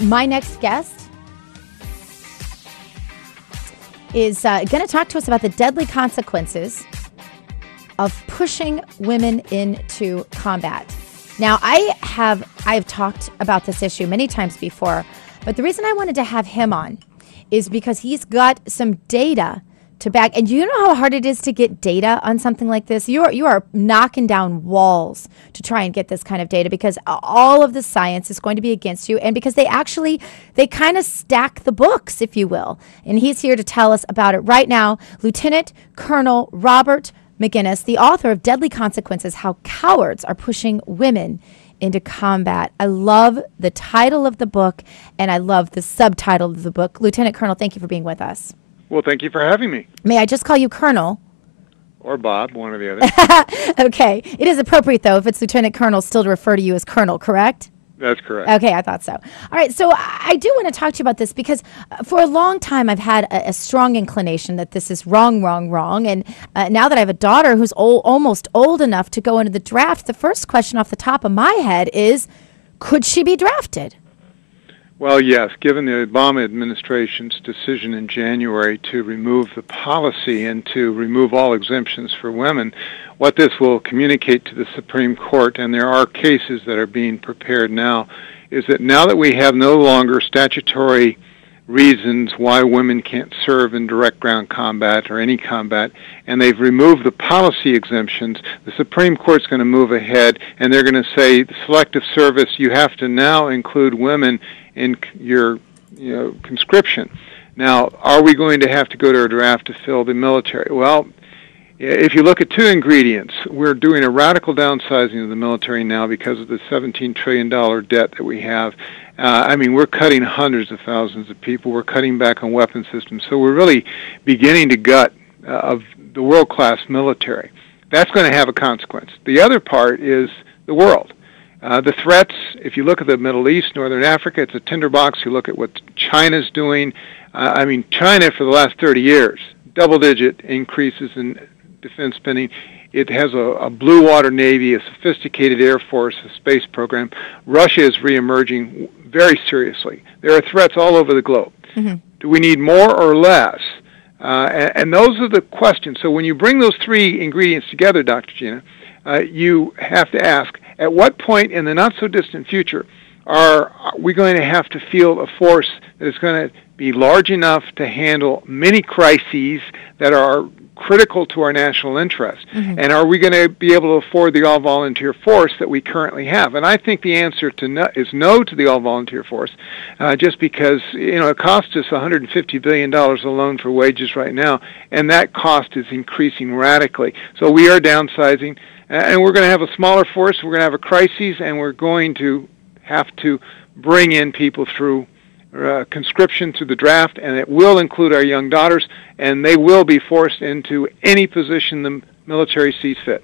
My next guest is going to talk to us about the deadly consequences of pushing women into combat. Now, I've talked about this issue many times before, but the reason I wanted to have him on is because he's got some data to back. And you know how hard it is to get data on something like this? You are knocking down walls to try and get this kind of data because all of the science is going to be against you, and because they kind of stack the books, if you will. And he's here to tell us about it right now. Lieutenant Colonel Robert McGinnis, the author of Deadly Consequences: How Cowards Are Pushing Women into Combat. I love the title of the book, and I love the subtitle of the book. Lieutenant Colonel, thank you for being with us. Well, thank you for having me. May I just call you Colonel? Or Bob, one or the other. Okay. It is appropriate, though, if it's Lieutenant Colonel, still to refer to you as Colonel, correct? That's correct. Okay, I thought so. All right, so I do want to talk to you about this because for a long time I've had a strong inclination that this is wrong. And now that I have a daughter who's almost old enough to go into the draft, the first question off the top of my head is, could she be drafted? Well, yes, given the Obama administration's decision in January to remove the policy and to remove all exemptions for women, what this will communicate to the Supreme Court, and there are cases that are being prepared now, is that now that we have no longer statutory reasons why women can't serve in direct ground combat or any combat, and they've removed the policy exemptions, the Supreme Court's going to move ahead, and they're going to say, selective service, you have to now include women in your conscription. Now, are we going to have to go to a draft to fill the military? Well, if you look at two ingredients, we're doing a radical downsizing of the military now because of the $17 trillion debt that we have. We're cutting hundreds of thousands of people. We're cutting back on weapon systems. So we're really beginning to gut of the world-class military. That's going to have a consequence. The other part is the world. The threats, if you look at the Middle East, Northern Africa, it's a tinderbox. You look at what China's doing. China for the last 30 years, double-digit increases in defense spending. It has a blue water navy, a sophisticated air force, a space program. Russia is reemerging very seriously. There are threats all over the globe. Mm-hmm. Do we need more or less? And those are the questions. So when you bring those three ingredients together, Dr. Gina, you have to ask, at what point in the not-so-distant future are we going to have to field a force that is going to be large enough to handle many crises that are critical to our national interest? Mm-hmm. And are we going to be able to afford the all-volunteer force that we currently have? And I think the answer to is no to the all-volunteer force, just because it costs us $150 billion alone for wages right now, and that cost is increasing radically. So we are downsizing, and we're going to have a smaller force, we're going to have a crisis, and we're going to have to bring in people through conscription through the draft, and it will include our young daughters, and they will be forced into any position the military sees fit.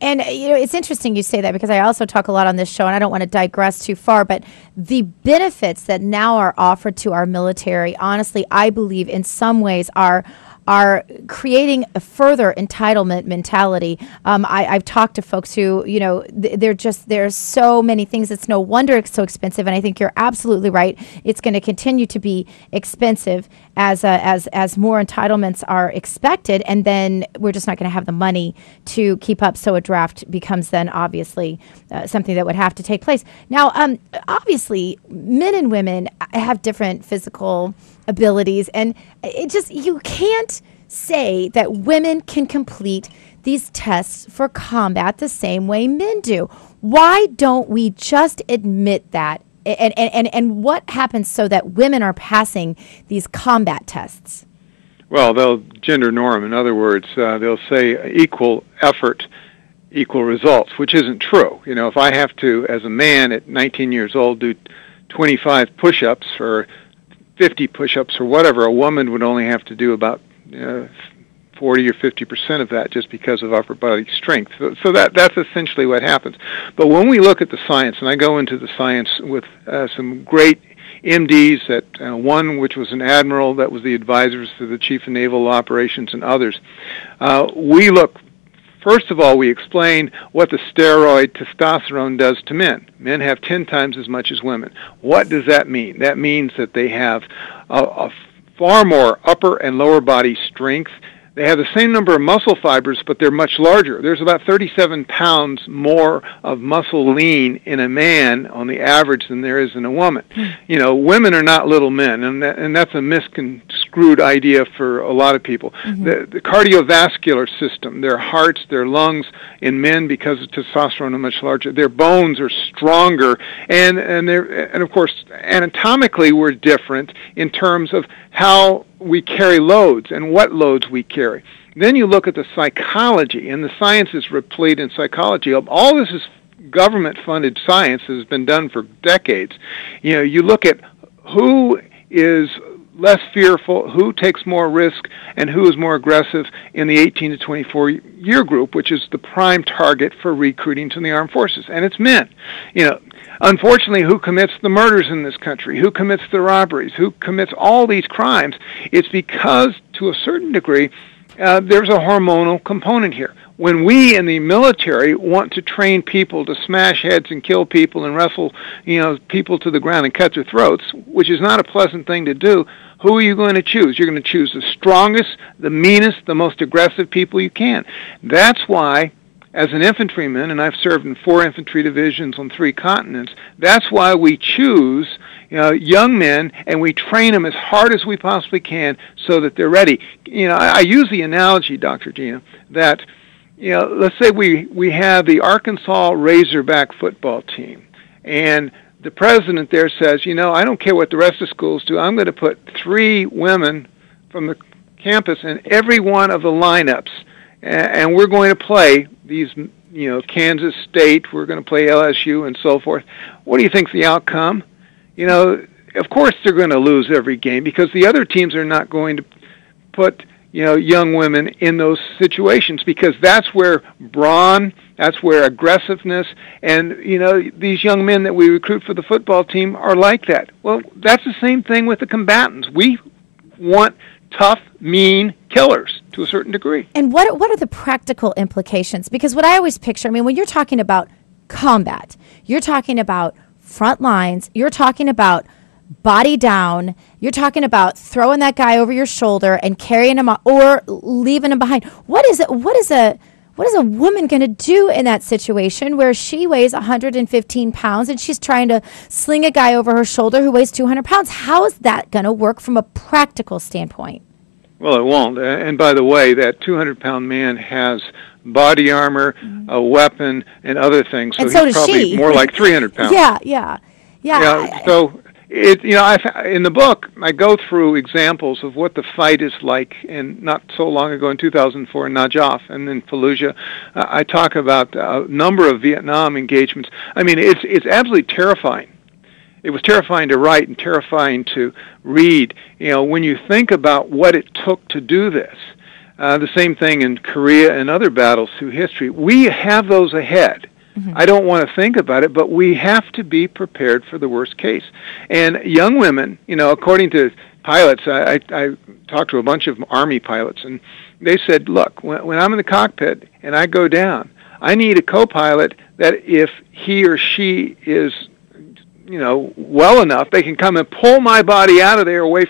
And, it's interesting you say that because I also talk a lot on this show, and I don't want to digress too far, but the benefits that now are offered to our military, honestly, I believe in some ways are creating a further entitlement mentality. I've talked to folks who, there's so many things. It's no wonder it's so expensive. And I think you're absolutely right. It's going to continue to be expensive as more entitlements are expected. And then we're just not going to have the money to keep up. So a draft becomes then obviously something that would have to take place. Now, obviously, men and women have different physical abilities, and you can't say that women can complete these tests for combat the same way men do. Why don't we just admit that? And what happens so that women are passing these combat tests? Well, they'll gender norm. In other words, they'll say equal effort, equal results, which isn't true. If I have to, as a man at 19 years old, do 25 push-ups or 50 push-ups or whatever, a woman would only have to do about 40 or 50% of that just because of upper body strength. So that's essentially what happens. But when we look at the science, and I go into the science with some great MDs, that one which was an admiral that was the advisors to the chief of naval operations and others, we look First of all, we explain what the steroid testosterone does to men. Men have 10 times as much as women. What does that mean? That means that they have a far more upper and lower body strength. They have the same number of muscle fibers, but they're much larger. There's about 37 pounds more of muscle lean in a man on the average than there is in a woman. You know, women are not little men, and that's a misconstrued idea for a lot of people. The cardiovascular system, their hearts, their lungs in men, because of testosterone, are much larger. Their bones are stronger, and of course, anatomically, we're different in terms of how we carry loads and what loads we carry. Then you look at the psychology, and the science is replete in psychology. All this is government-funded science that has been done for decades. You know, you look at who is less fearful, who takes more risk, and who is more aggressive in the 18 to 24-year group, which is the prime target for recruiting to the armed forces, and it's men. You know, unfortunately, who commits the murders in this country, who commits the robberies, who commits all these crimes, it's because, to a certain degree, there's a hormonal component here. When we in the military want to train people to smash heads and kill people and wrestle, people to the ground and cut their throats, which is not a pleasant thing to do, who are you going to choose? You're going to choose the strongest, the meanest, the most aggressive people you can. That's why, as an infantryman, and I've served in 4 infantry divisions on 3 continents, that's why we choose young men, and we train them as hard as we possibly can so that they're ready. I use the analogy, Dr. Gina, that let's say we have the Arkansas Razorback football team, and the president there says, I don't care what the rest of schools do, I'm going to put 3 women from the campus in every one of the lineups, and we're going to play these, Kansas State, we're going to play LSU and so forth. What do you think's the outcome? Of course they're going to lose every game because the other teams are not going to put, young women in those situations, because that's where brawn, that's where aggressiveness, and, these young men that we recruit for the football team are like that. Well, that's the same thing with the combatants. We want tough, mean killers to a certain degree. And what are the practical implications? Because what I always picture, when you're talking about combat, you're talking about front lines, you're talking about body down, you're talking about throwing that guy over your shoulder and carrying him or leaving him behind. What is a woman going to do in that situation where she weighs 115 pounds and she's trying to sling a guy over her shoulder who weighs 200 pounds? How is that going to work from a practical standpoint? Well, it won't. And by the way, that 200-pound man has body armor, a weapon, and other things. So he's probably more like 300 pounds. Yeah. So in the book, I go through examples of what the fight is like, and not so long ago in 2004 in Najaf and in Fallujah. I talk about a number of Vietnam engagements. It's absolutely terrifying. It was terrifying to write and terrifying to read. When you think about what it took to do this, the same thing in Korea and other battles through history. We have those ahead. Mm-hmm. I don't want to think about it, but we have to be prepared for the worst case. And young women, according to pilots, I talked to a bunch of Army pilots, and they said, look, when I'm in the cockpit and I go down, I need a co-pilot that if he or she is, well enough, they can come and pull my body out of there away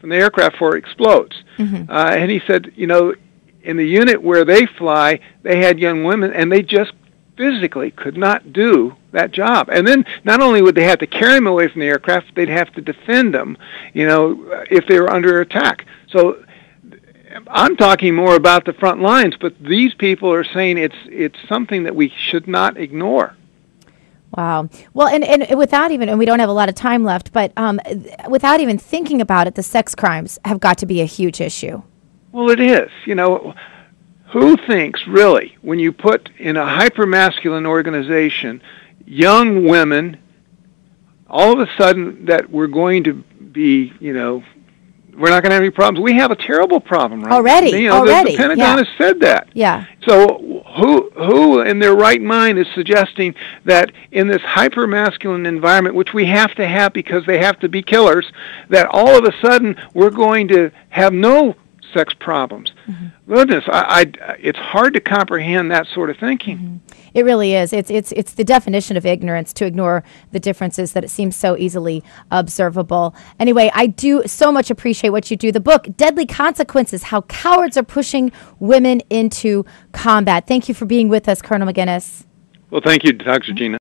from the aircraft before it explodes. Mm-hmm. And he said, in the unit where they fly, they had young women, and they just physically could not do that job. And then not only would they have to carry them away from the aircraft, they'd have to defend them, if they were under attack. So I'm talking more about the front lines, but these people are saying it's something that we should not ignore. Wow. Well, and without even, and we don't have a lot of time left, but without even thinking about it, the sex crimes have got to be a huge issue. Well, it is. Who thinks, really, when you put in a hyper-masculine organization young women, all of a sudden that we're going to be, we're not going to have any problems? We have a terrible problem right already. now. The Pentagon has said that. Yeah. So who in their right mind is suggesting that in this hyper-masculine environment, which we have to have because they have to be killers, that all of a sudden we're going to have no sex problems. Goodness, it's hard to comprehend that sort of thinking. It really is. It's the definition of ignorance to ignore the differences that it seems so easily observable. Anyway, I do so much appreciate what you do. The book, Deadly Consequences, How Cowards Are Pushing Women into Combat. Thank you for being with us, Colonel McGinnis. Well, thank you, Dr. Gina.